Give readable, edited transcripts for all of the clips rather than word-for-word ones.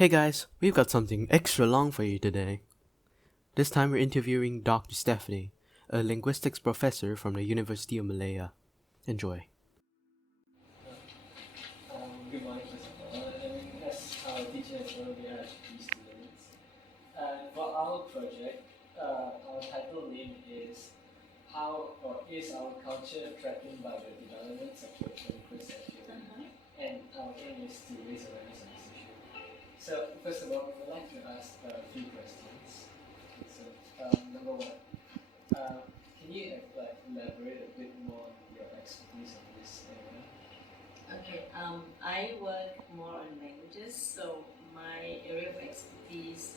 Hey guys, we've got something extra long for you today. This time we're interviewing Dr. Stefanie, a linguistics professor from the University of Malaya. Enjoy. Good morning, first of all. As our teacher as well, we are PhD students. And for our project, our title name is How or Is Our Culture Threatened by the Developments of the 21st Century? And our aim is to raise awareness on this issue. So, first of all, we would like to ask a few questions. So, number one, can you elaborate a bit more on your expertise on this area? Okay, I work more on languages, so my area of expertise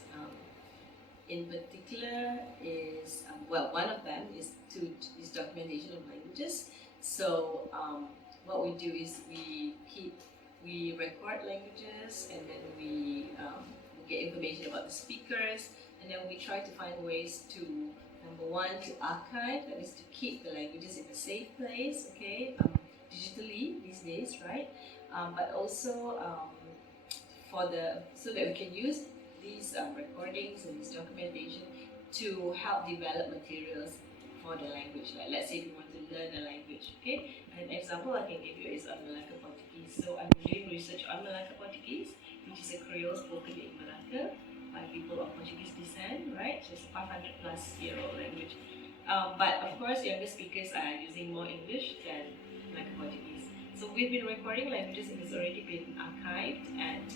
in particular is, one of them is documentation of languages. So what we do is we record languages, and then we get information about the speakers, and then we try to find ways to, number one, to archive, that is to keep the languages in a safe place, okay, digitally these days, right? But also so that we can use these recordings and this documentation to help develop materials for the language. Like, let's say if you want to learn a language, okay? An example I can give you is on Malacca Portuguese. So I'm doing research on Malacca Portuguese, which is a Creole spoken in Malacca by people of Portuguese descent, right? So it's a 500 plus year old language. But of course, younger speakers are using more English than Malacca Portuguese. So we've been recording languages, and it's already been archived at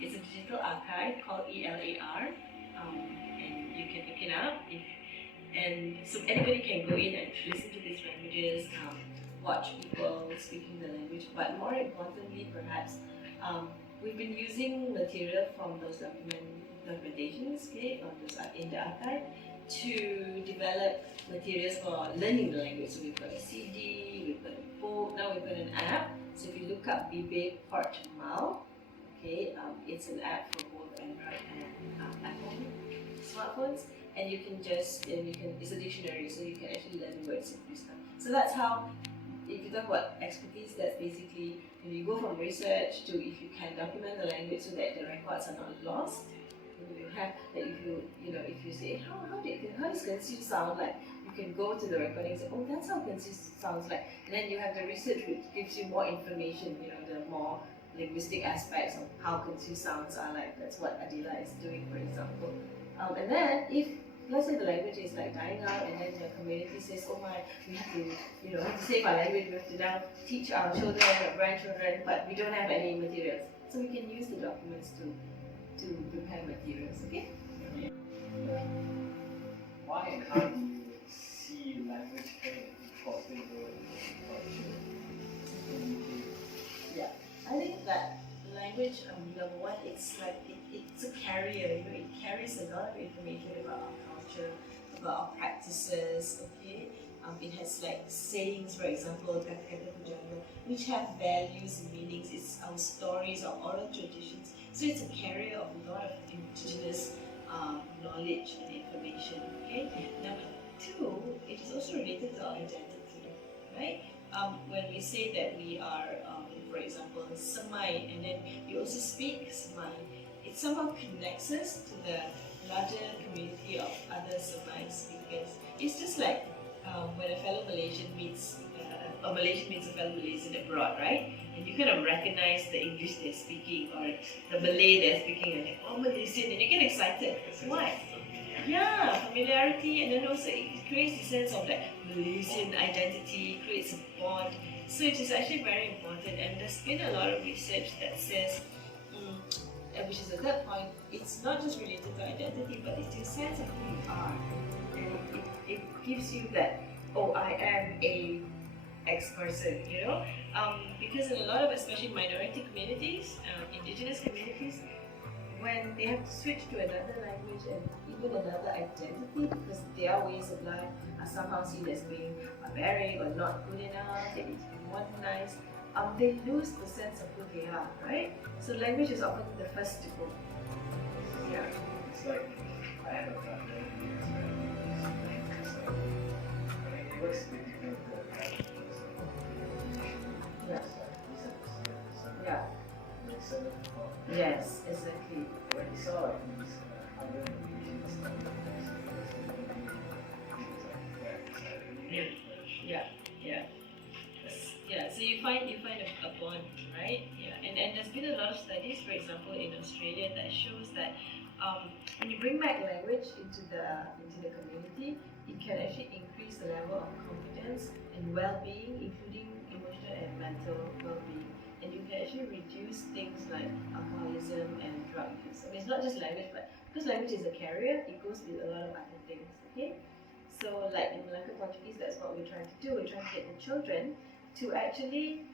it's a digital archive called ELAR, and you can look it up. And so anybody can go in and listen to these languages, watch people speaking the language. But more importantly, perhaps, we've been using material from those documentations, okay, on those in the archive, to develop materials for learning the language. So we've got a CD, we've got a book, now we've got an app. So if you look up Bibe Port Mal, okay, it's an app for both Android and Apple smartphones, and it's a dictionary, so you can actually learn words and stuff. So that's how, if you talk about expertise, that's basically when you go from research to if you can document the language so that the records are not lost. You have that if you say how does Kansu sound like, you can go to the recording and say, oh, that's how Kansu sounds like, and then you have the research which gives you more information, the more linguistic aspects of how Kansu sounds are like. That's what Adila is doing, for example. And then if let's say the language is like dying out, and then the community says, oh my, we have to save our language, we have to now teach our children, our grandchildren, but we don't have any materials, so we can use the documents to prepare materials, okay? Why and how do you see language playing an important role in culture in UK? Yeah, I think that language, number one, it's a carrier. It carries a lot of information about our culture, about our practices. Okay, it has like sayings, for example, kata-kata pujana, which have values and meanings. It's our stories, our oral traditions. So it's a carrier of a lot of indigenous knowledge and information. Okay. Number two, it is also related to our identity, right? When we say that we are, for example, Semai, and then you also speak Semai, it somehow connects us to the larger community of other Semai speakers. It's just like when a fellow Malaysian meets a Malaysian meets a fellow Malaysian abroad, right? And you kind of recognize the English they're speaking or the Malay they're speaking, and like, oh, Malaysian, and you get excited. Why? Yeah, familiarity, and then also it creates a sense of like Malaysian identity, creates a bond. So it is actually very important, and there's been a lot of research that says, which is the third point, it's not just related to identity, but it's your sense of who you are, and it gives you that, oh, I am a X person, because in a lot of, especially minority communities, indigenous communities, when they have to switch to another language and even another identity, because their ways of life are somehow seen as being barbaric or not good enough, they need to be modernized, they lose the sense of who they are, right? So language is often the first to go. Yeah. It's like, I have a brother who is like, it was difficult to have Yeah. Yeah. certain Yes, exactly. When you saw like these other Asians like Yeah, yeah. Yeah, so you find a bond, right? Yeah, and there's been a lot of studies, for example, in Australia that shows that when you bring back language into the community, it can actually increase the level of confidence and well-being, including emotional and mental well-being, and you can actually reduce things like alcoholism and drug use. I mean, it's not just language, but because language is a carrier, it goes with a lot of other things. Okay. So, like in Malacca Portuguese, that's what we're trying to do. We're trying to get the children to actually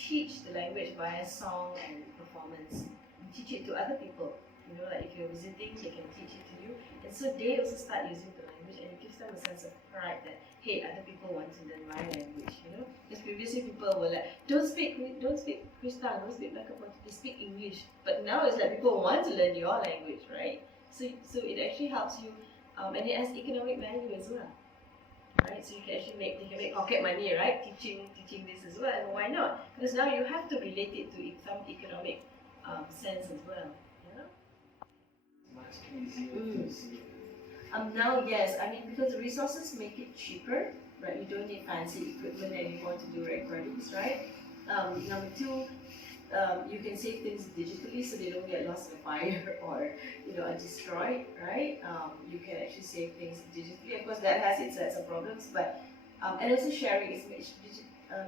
teach the language via song and performance. And teach it to other people. You know, like if you're visiting, they can teach it to you. And so they also start using the language, and it gives them a sense of pride that, hey, other people want to learn my language, you know? Because previously people were like, don't speak Kristan, don't speak Malacca Portuguese, speak English. But now it's like people want to learn your language, right? So it actually helps you, and it has economic value as well. Right, so you can actually they can make pocket money, right? Teaching this as well, and why not? Because now you have to relate it to some economic sense as well. Yeah. much easier to see. Now, yes, I mean because the resources make it cheaper, right? You don't need fancy equipment anymore to do recordings, right? Number two, you can save things digitally so they don't get lost in a fire or are destroyed, right? You can actually save things digitally. Of course, that has its sets of problems, but and also sharing is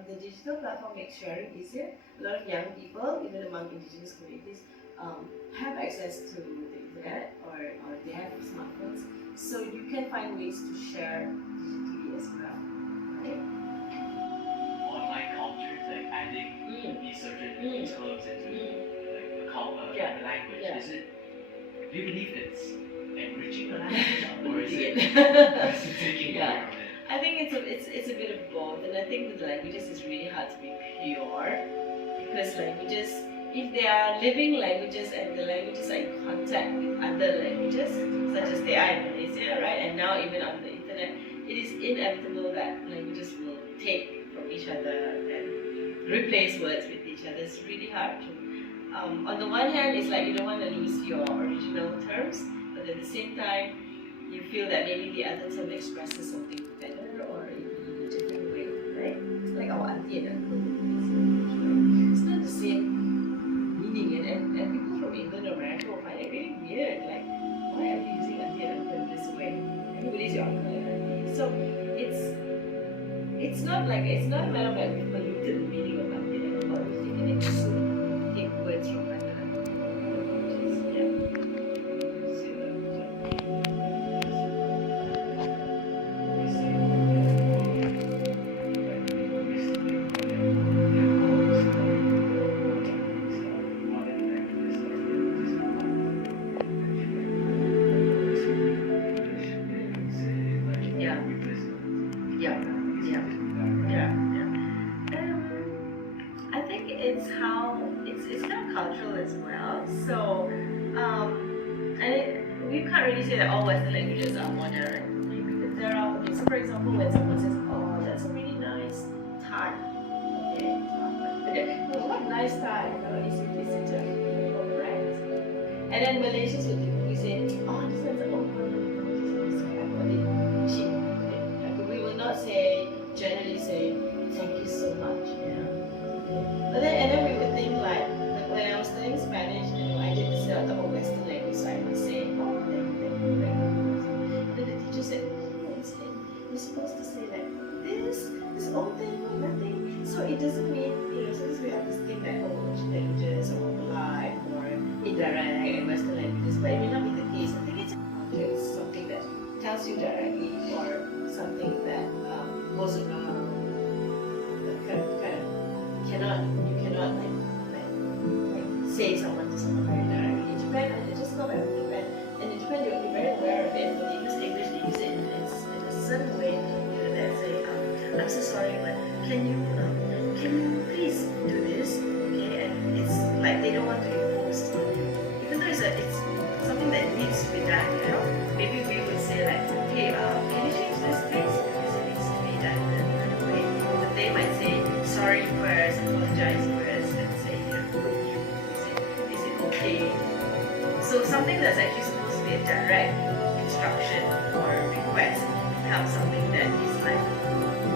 the digital platform makes sharing easier. A lot of young people, even among indigenous communities, have access to the internet or they have smartphones, so you can find ways to share digitally as well, right? Online culture, like adding these certain terms into like the language. Yeah. Do you believe it's enriching the language or is it taking away from it? I think it's a bit of both, and I think with languages it's really hard to be pure because languages, if they are living languages and the languages are in contact with other languages, such as they are in Malaysia, right, and now even on the internet, it is inevitable that languages will take from each other and replace words with each other. It's really hard to. On the one hand, it's like you don't want to lose your original terms, but at the same time, you feel that maybe the other term expresses something better or in a different way, right? It's like our auntie and uncle. It's not the same meaning, and people from England or America will find it really weird. Like, why are you using auntie and uncle in this way? Everybody's your uncle and auntie. So it's not a matter of like we've polluted the meaning of auntie and uncle, but we've taken it to take words from other languages. Yeah. I think it's kind of cultural as well. So, and we can't really say that all Western languages are modern. Because there are, okay, so for example, when someone says, "Oh, that's a really nice tie," okay, oh, what nice tie? Is it a brand? And then Malaysians would typically say, "Oh, this one's an old one. This one's I got it cheap." Okay, but we will not generally say, "Thank you so much." Yeah. But then we would think like when I was studying Spanish, I did this a Western language, so I would say, oh, thank you. And then the teacher said, you're supposed to say like this old thing, nothing. So it doesn't mean, sometimes we have this thing like, oh, languages are more polite or indirect and Western languages, but it may not be the case. I think it's something that tells you directly or something that goes around you cannot like say someone to someone very directly. In Japan, I just know about Japan, and in Japan you're very aware of it. When they use English, they use it in a certain way. They say, "I'm so sorry, but can you please do this?" Okay, and it's like they don't want to impose on you, even though it's something that needs to be done. Maybe we would say like, "Hey, can you change this, please?" Because it needs to be done in another way. But they might say sorry first, apologize first, and say, So something that's actually supposed to be a direct instruction or request becomes something that is like,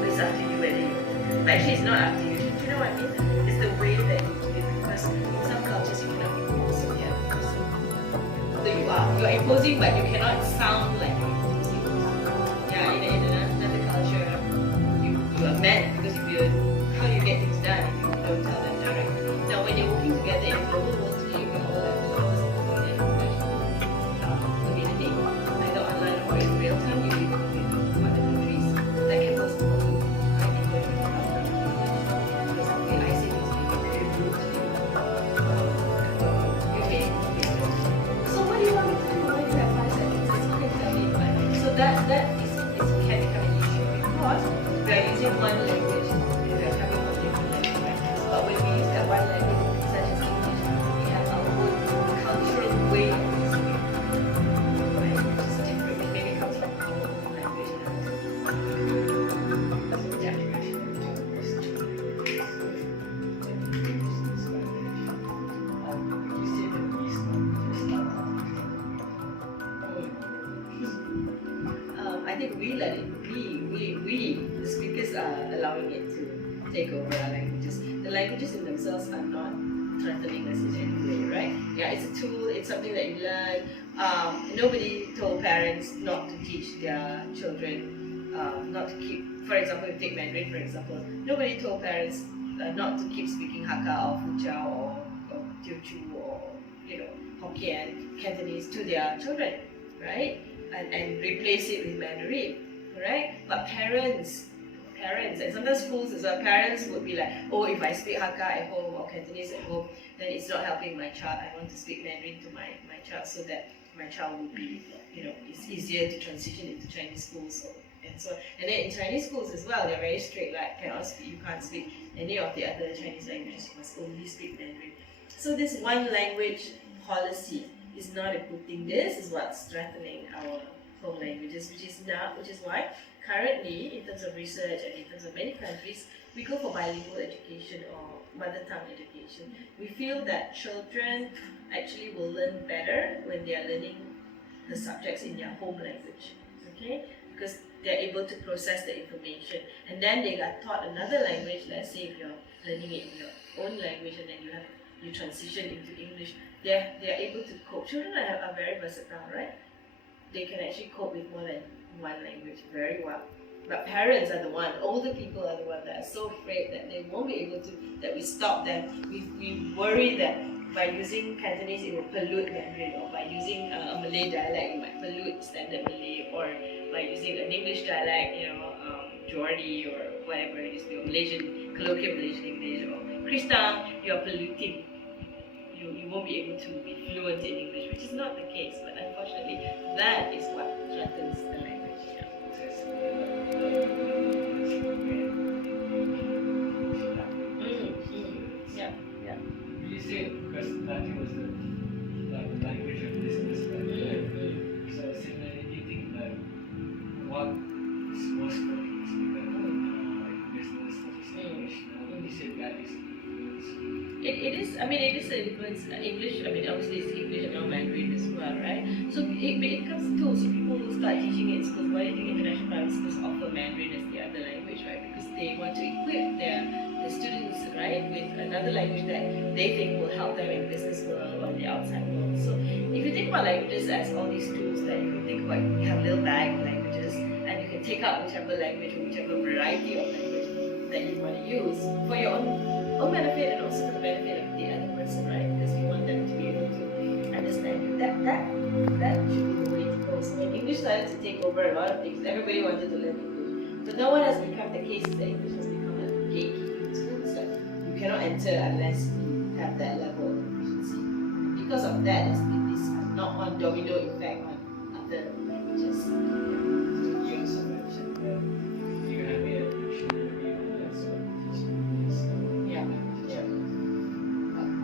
it's up to you whether you want to do it. But actually it's not up to you. Do you know what I mean? It's the way that you do it, because in some cultures you cannot impose on the other person. So you're imposing, but you cannot sound like you're imposing. Yeah, in another culture, you are meant, because if you, how do you get things done if you don't tell them directly? Now when you're working together in a global world today, we all have to learn the international community, either online or in real time. You live in other countries, that can also help you, right, in learning how to communicate. Because the way I see things being very rude to you. Okay. So what do you want me to do? Why do you have 5 sentences? You can tell me in 5. So that is can become an issue, because we are using one language, we are coming from different languages, right? But when we use that one language, such as English, we have our own cultural way of using it, right? Which is different. It maybe comes from our own language. I think we let it we the speakers are allowing it to take over our languages. The languages in themselves are not threatening us in any way, right? Yeah, it's a tool, it's something that you learn. Nobody told parents not to teach their children, not to keep, for example, if you take Mandarin, for example, nobody told parents not to keep speaking Hakka or Fujiao or Teochew or, Hokkien, Cantonese to their children, right? And replace it with Mandarin, correct? But parents, and sometimes schools as well, parents would be like, oh, if I speak Hakka at home or Cantonese at home, then it's not helping my child. I want to speak Mandarin to my child so that my child will be, it's easier to transition into Chinese schools and so on. And then in Chinese schools as well, they're very strict, like you can't speak any of the other Chinese languages, you must only speak Mandarin. So this one language policy is not a good thing. This is what's strengthening our home languages, which is why currently, in terms of research and in terms of many countries, we go for bilingual education or mother tongue education. We feel that children actually will learn better when they are learning the subjects in their home language, okay? Because they're able to process the information, and then they are taught another language. Let's say if you're learning it in your own language and then you transition into English, they're able to cope. Children are very versatile, right? They can actually cope with more than one language very well. But parents are the one, older people are the one that are so afraid that they won't be able to, that we stop them. We worry that by using Cantonese it will pollute Mandarin, or by using a Malay dialect it might pollute standard Malay, or by using an English dialect, Geordie or whatever it is, Malaysian, colloquial Malaysian English or Kristang, you're polluting. You won't be able to be fluent in English, which is not the case, but unfortunately that is what threatens the language. Yeah. You say because Latin was the language of business back then. So similarly, do you think that what is most important is like business versus English? Now, you said that is It is an influence. English, obviously it's English and now Mandarin as well, right? So it comes to tools. So people will start teaching in schools. Why do you think international private schools offer Mandarin as the other language, right? Because they want to equip their students, right, with another language that they think will help them in business world or the outside world. So if you think about languages as all these tools, that if you think about, you have little bag languages, and you can take out whichever language or whichever variety of language that you want to use for your own benefit and also for the benefit of the other person, right? Because you want them to be able to understand you. That should be the way to go. So when English started to take over a lot of things, everybody wanted to learn English. But now what has become the case is that English has become a gatekeeping tool. So you cannot enter unless you have that level of proficiency. Because of that, there's been this knock-on domino effect on other languages. you also mentioned that you have made a dictionary that's what teaching is.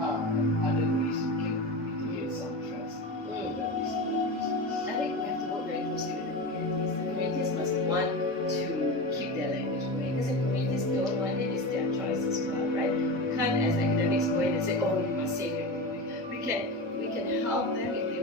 Other ways you can mitigate some trust that these languages. I think we have to work very closely with the communities. The communities must want to keep their language going. Because if communities don't want it, it's their choice as well, right? We can't, as academics, go in and say, oh, you must save your language. We can help them if they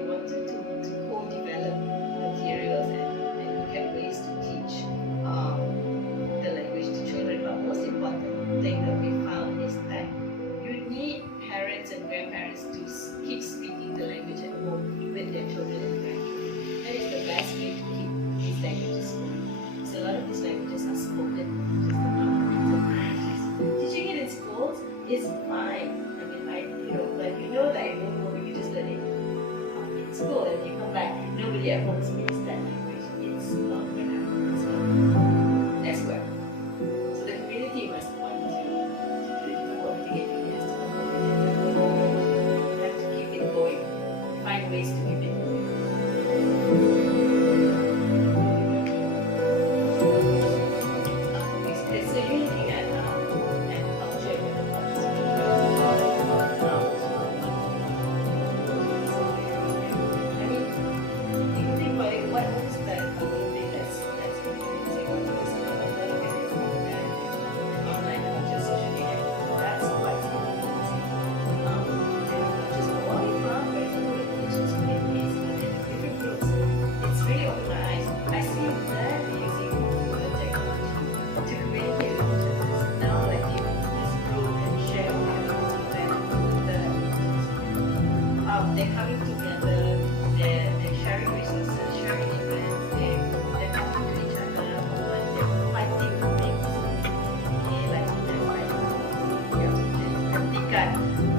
everybody at home speaks that language, it's not going to happen. It's not as well. So the community must want to do what mitigating has to come up with it. Have to keep it going. Find ways to keep it going. Okay, so you're looking at culture with the culture I mean, if you think about it, what is that thing that's really online culture, social media, that's what's just going from, for example, with religious communities and different groups. It's really opened my eyes. I see that using modern technology to communicate with each other. Now, like you just group and share what they're coming together, they're sharing resources, sharing events, they're talking to each other, they're fighting for things. Okay, like they're fighting tingkat.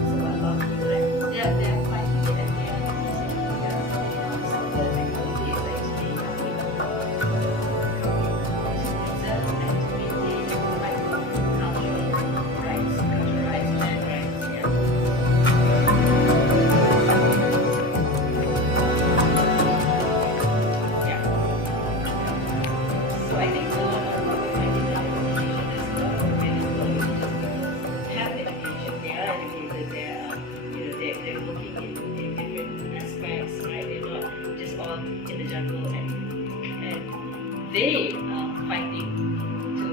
So a lot of things, right? They're fighting it and they're using some of the technology is actually helping them cultural rights, land rights, So I think a lot of what we find in our education is a lot of organizations have education, they are educated, they're looking in different aspects, right? They're not just all in the jungle and they are fighting to,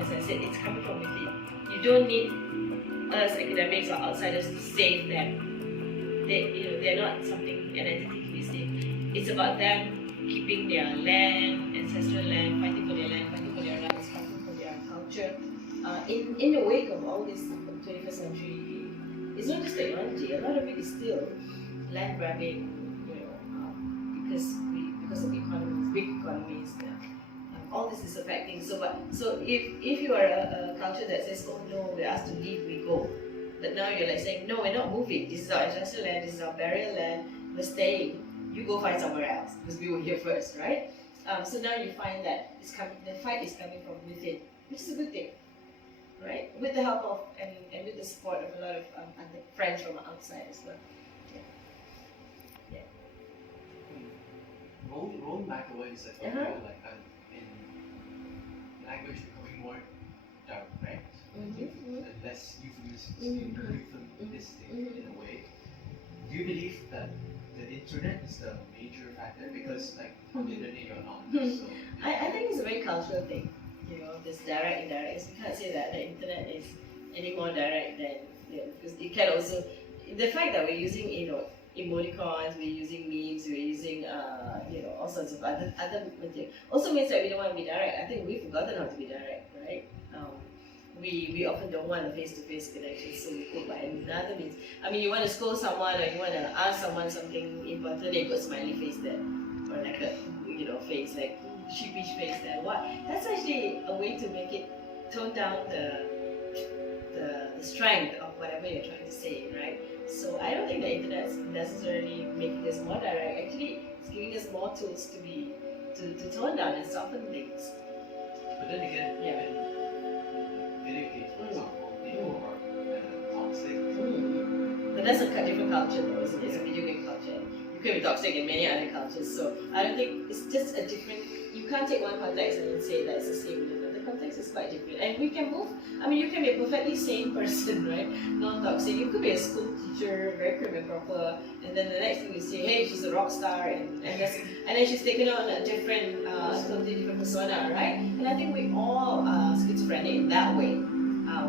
as I said, it's coming from within. You don't need us academics or outsiders to save them. They're not something, an entity to be saved. It's about them keeping their land, ancestral land, fighting for their land, fighting for their rights, fighting for their culture. In the wake of all this 21st century, it's not just technology. A lot of it is still land grabbing, because of economies, big economies. All this is affecting. So if you are a culture that says, oh no, we're asked to leave, we go. But now you're like saying, no, we're not moving. This is our ancestral land. This is our burial land. We're staying. You go find somewhere else because we were here first, right? So now you find that the fight is coming from within, which is a good thing, right? With the help of and with the support of a lot of friends from outside as well. Yeah. Rolling back a ways, I feel like in language becoming more direct and less euphemistic in a way. Do you believe that the internet is the major factor? Because like on the internet you're not. So I think it's a very cultural thing. This direct, indirect. You can't say that the internet is any more direct than because it can also the fact that we're using emoticons, we're using memes, we're using all sorts of other material also means that we don't want to be direct. I think we've forgotten how to be direct, right? We often don't want a face-to-face connection, so we put by another means. I mean, you want to scold someone or you want to ask someone something important, you put smiley face there, or like a face like sheepish face there. What? That's actually a way to make it tone down the strength of whatever you're trying to say, right? So I don't think the internet is necessarily making us more direct. Actually, it's giving us more tools to tone down and soften things. But then again, video games, for example, people are toxic. But that's a different culture though, isn't it? It's a video game culture. You can be toxic in many other cultures. So I don't think it's just a different. You can't take one context and then say that it's the same with another. The context is quite different, and we can move. I mean, you can be a perfectly sane person, right? Non-toxic. You could be a school teacher, very prim and proper, and then the next thing you say, hey, she's a rock star, and then she's taken on a different, totally different persona, right? And I think we all are schizophrenic in that way.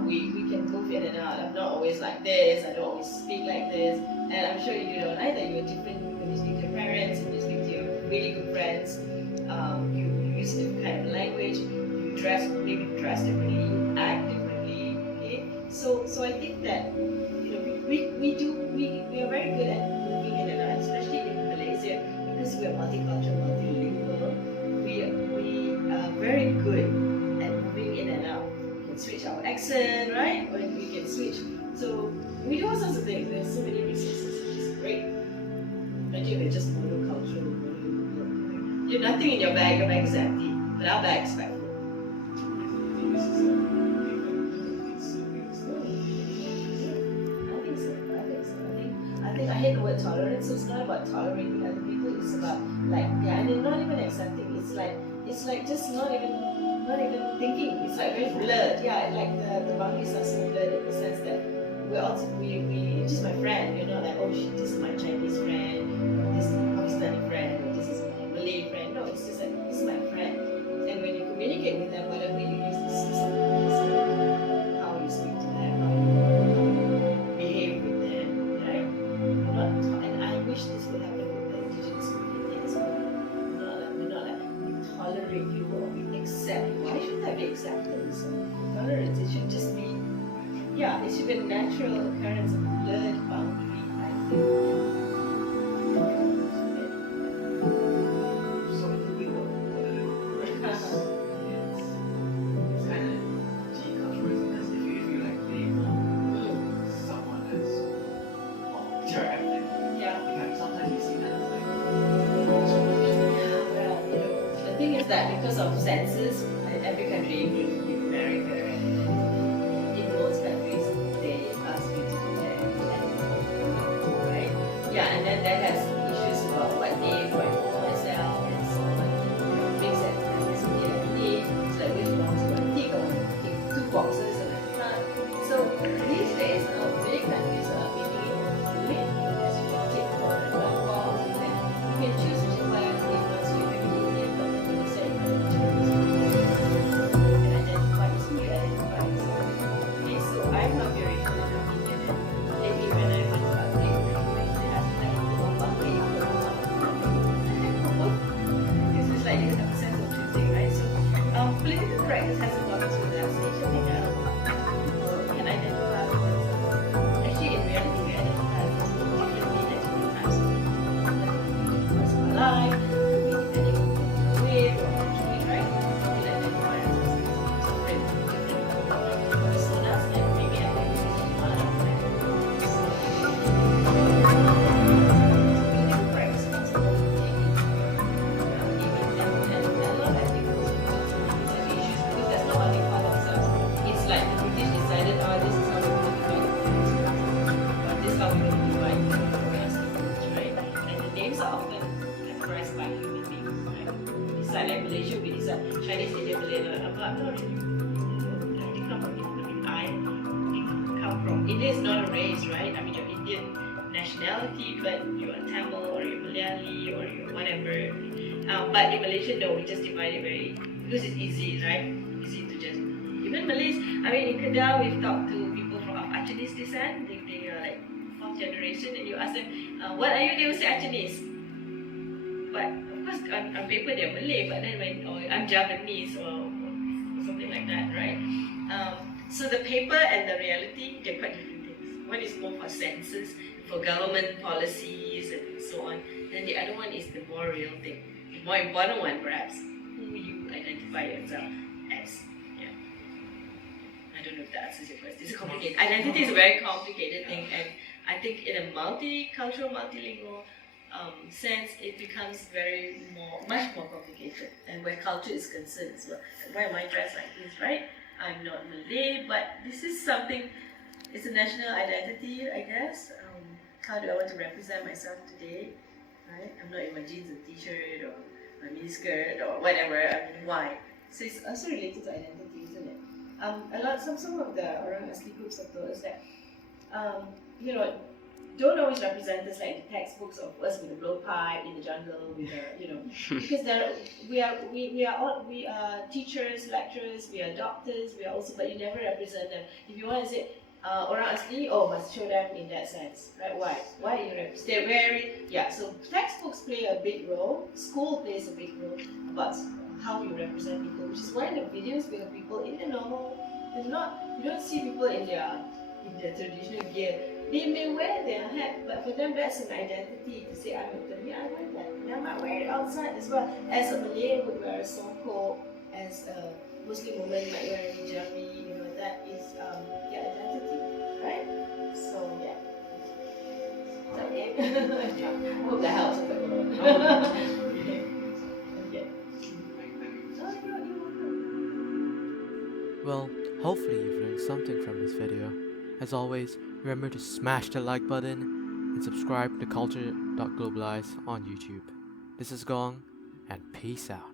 We can move in and out. I'm not always like this. I don't always speak like this, and I'm sure you don't either. You're different when you speak to your parents, when you speak to your really good friends. You use different kind of language. You maybe dress differently. You act differently. Okay, so I think that we are very good at moving in and out, especially in Malaysia because we are multicultural, multilingual. We are very good at moving in and out. We can switch our accent, right? Or we can switch. So we do all sorts of things. There's so many resources, which is great. Imagine if we're just monocultural, You have nothing in your bag is empty. But our bag is quite full. I hate the word tolerance. So it's not about tolerating other people. It's about and they're not even accepting. It's like just not even thinking. It's like very blurred. Yeah, like the boundaries are so blurred in the sense that we just my friend. You're not like, oh shit, this is my Chinese friend, or this is my Pakistani friend, or this is my Malay friend. No, it's just like this is my friend. And when you communicate with them, whatever you use, this is how you speak to them, how you behave with them, right? And I wish this would happen with the indigenous community as well. We're not like we tolerate you or we accept you. Why should that be acceptance? Tolerance, it should just be, it should be a natural occurrence of blurred boundary, I think. So in the way what it's kind of deculturalism, as if you like label someone as ethnic. Yeah. Because sometimes you see that as like Well, the thing is that because of census, every country, including America, in most countries, they ask you to do that, right? Yeah, and then that has issues about what name do I call myself and so on. Big sense, it's like which box do I tick? I want to tick 2 boxes and I'm not. So these days, many countries are making it lit, as you can tick one box, and then you can choose which environment you want to be Indian, but then you say you can identify as who you identify as. Okay, so I'm not very sure that I'm Indian, and lately when I went to update my information, they asked me what way you go. This is like you have a sense of choosing, right? So political correctness hasn't gone through that stage. I think people can identify with themselves. Actually, in reality, we identify as differently at different times of our life, depending on who we live or country, right? We can identify as different personas, and maybe I think this is one of them. Political correctness comes along with taking them, and a lot of people issues because that's not what they call themselves. It's like the British decided, this is how we're going to divide or this is how we're going to divide the right? And the names are often categorized by human beings, right? It's like Malaysia, we decide Chinese, Indian, Malay, I'm not really. I think come from India is not a race, right? I mean, you're Indian nationality, but you're Tamil or you're Malayali or you're whatever. But in Malaysia, no, we just divide it because it's easy, right? Easy to just, even Malays, I mean, in Kedah, we've talked to people from Achinese descent, they are like 4th generation, and you ask them, what are you, they will say Achinese. But of course, on paper, they're Malay, but then I'm Javanese or something like that, right? So the paper and the reality, they're quite different things. One is more for census, for government policies and so on. Then the other one is the more real thing. The more important one, perhaps, who you identify yourself as. Yeah. I don't know if that answers your question. It's complicated. Identity is a very complicated thing, and I think in a multicultural, multilingual sense, it becomes much more complicated. And where culture is concerned as well. Why am I dressed like this, right? I'm not Malay, but this is something, it's a national identity, I guess. How do I want to represent myself today, right? I'm not in my jeans and t-shirt or my miniskirt or whatever. I mean, why? So it's also related to identity, isn't it? Some of the Orang Asli groups have told us that, don't always represent us like the textbooks of us with a blowpipe in the jungle with because we are teachers, lecturers, we are doctors, we are also, but you never represent them. If you want to say Orang Asli, must show them in that sense, right? Why you represent? They're very So textbooks play a big role. School plays a big role about how you represent people, which is why in the videos we have people in the normal. You don't see people in their traditional gear. They may wear their hat, but for them that's an identity to say, I wear that. And I might wear it outside as well. As a Malay would wear a songkok, as a Muslim woman might wear a hijabi, that is their identity, right? So, yeah. Is that okay? I hope that helps a bit more. Well, hopefully you've learned something from this video. As always, remember to smash the like button and subscribe to Culture.Globalize on YouTube. This is Gong, and peace out.